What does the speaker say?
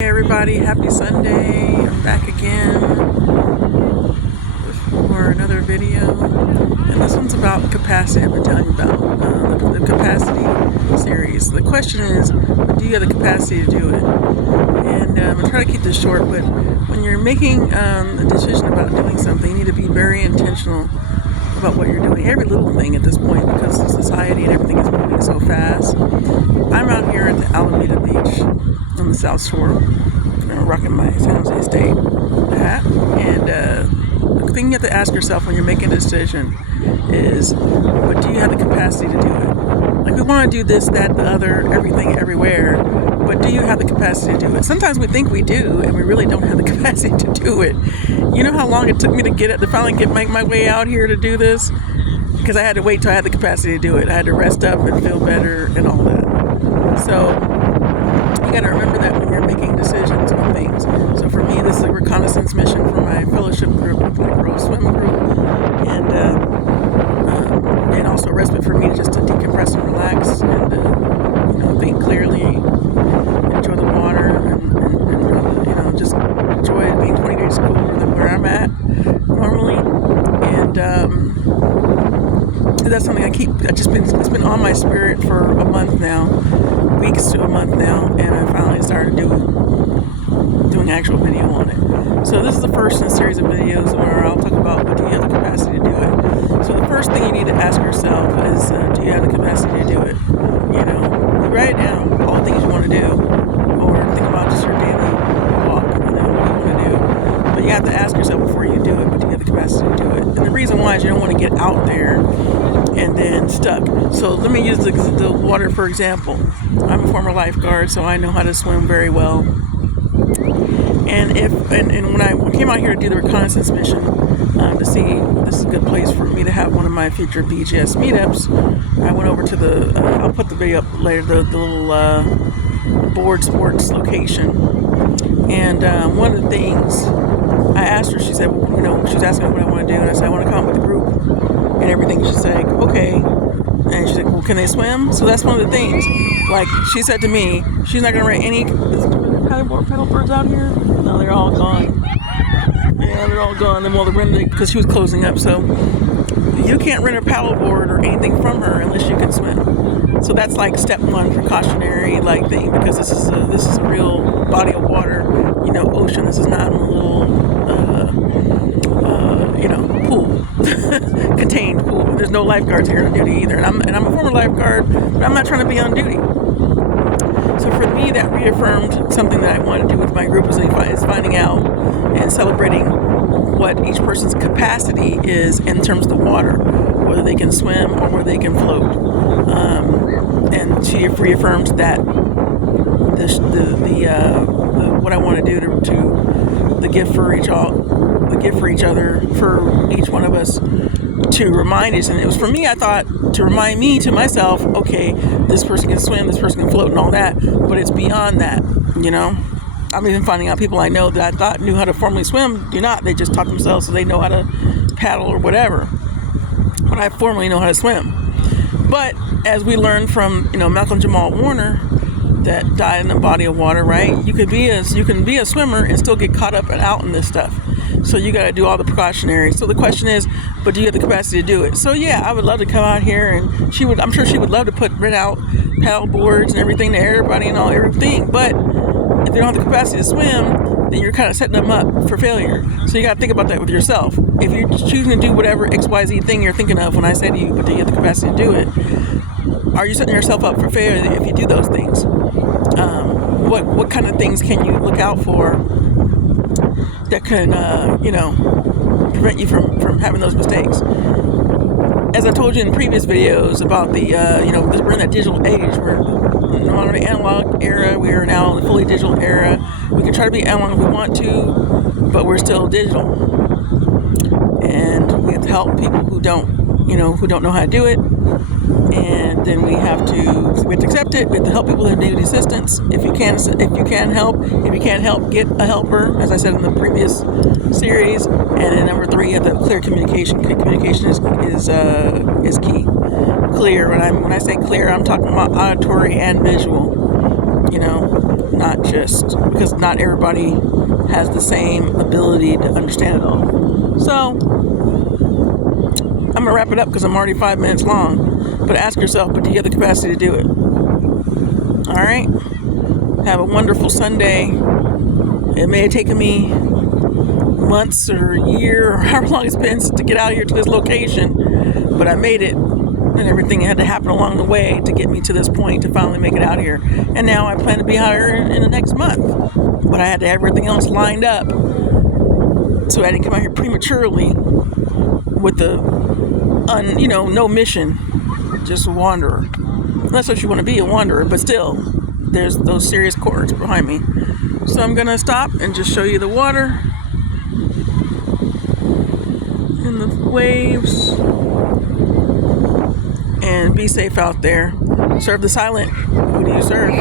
Hey everybody, happy Sunday. I'm back again for another video. And this one's about capacity. I've been telling you about the capacity series. The question is, do you have the capacity to do it? And I'm going to try to keep this short, but when you're making a decision about doing something, you need to be very intentional about what you're doing. Every little thing at this point, because society and everything is moving so fast. I'm out here at the Alameda Beach on the South Shore, rocking my San Jose State hat. And the thing you have to ask yourself when you're making a decision is, but do you have the capacity to do it? Like, we want to do this, that, the other, everything, everywhere, but do you have the capacity to do it? Sometimes we think we do, and we really don't have the capacity to do it. You know how long it took me to finally make my way out here to do this? Because I had to wait till I had the capacity to do it. I had to rest up and feel better and all that. So you got to remember that when you're making decisions on things. So for me, this is a reconnaissance mission for my fellowship group, Black Girl Swim Group, and also respite for me just to decompress and relax and think clearly, enjoy the water, and just enjoy it being 20 degrees cooler than where I'm at normally. And that's something it's been on my spirit for a month now, weeks to a month now, and I finally started doing actual video on it. So this is the first in a series of videos where I'll talk about, do you have the capacity to do it? So the first thing you need to ask yourself is, do you have the capacity to do it? You write down all the things you want to do, or think about just your daily walk, what you want to do. But you have to ask yourself before you do it, but do you have the capacity to do it? And the reason why is you don't want to get out there and then stuck. So let me use the water for example. I'm a former lifeguard, so I know how to swim very well. And when I came out here to do the reconnaissance mission, to see if this is a good place for me to have one of my future BGS meetups, I went over to I'll put the video up later, the little board sports location. And one of the things I asked her, she said, she was asking me what I want to do, and I said, I want to come with the group and everything. She's like, okay. And she's like, well, can they swim? So that's one of the things. Like, she said to me, she's not going to rent any paddle birds out here. No, they're all gone. Yeah, they're all gone. Then, the rent, because she was closing up. So you can't rent a paddleboard or anything from her unless you can swim. So that's like step one, precautionary thing, because this is a real body of water, ocean. This is not a little pool, contained pool. There's no lifeguards here on duty either, and I'm a former lifeguard, but I'm not trying to be on duty. So for me, that reaffirmed something that I want to do with my group is finding out and celebrating what each person's capacity is in terms of the water, whether they can swim or whether they can float. And she reaffirmed that what I want to do to the gift for each other, for each one of us, to remind us. And it was for me, I thought, to remind me to myself, okay, this person can swim, this person can float and all that, but it's beyond that. I'm even finding out people I know that I thought knew how to formally swim do not. They just taught themselves so they know how to paddle or whatever. But I formally know how to swim. But as we learned from Malcolm Jamal Warner, that died in a body of water, right? You can be a swimmer and still get caught up and out in this stuff. So you got to do all the precautionary. So the question is, but do you have the capacity to do it? So yeah, I would love to come out here, and I'm sure she would love to rent out paddle boards and everything to everybody and everything. But if they don't have the capacity to swim, then you're kind of setting them up for failure. So you got to think about that with yourself. If you're choosing to do whatever XYZ thing you're thinking of when I say to you, but do you have the capacity to do it? Are you setting yourself up for failure if you do those things? What kind of things can you look out for that can, prevent you from having those mistakes? As I told you in previous videos about we're in that digital age. We're no longer in the analog era. We are now in the fully digital era. We can try to be analog if we want to, but we're still digital. And we have to help people who don't know how to do it. And then we have to accept it. We have to help people who need assistance. If you can help. If you can't help, get a helper, as I said in the previous series. And then number 3, you have to have clear communication. Communication is key. Clear. When I say clear, I'm talking about auditory and visual. not just because not everybody has the same ability to understand it all. So I'm gonna wrap it up because I'm already 5 minutes long. But ask yourself, but do you have the capacity to do it? All right. Have a wonderful Sunday. It may have taken me months or a year or however long it's been to get out here to this location, but I made it, and everything had to happen along the way to get me to this point to finally make it out here. And now I plan to be out here in the next month, but I had to have everything else lined up so I didn't come out here prematurely with the no mission, just a wanderer. That's what you want to be, a wanderer, but still there's those serious chords behind me. So I'm gonna stop and just show you the water and the waves, and be safe out there. Serve the silent. Who do you serve?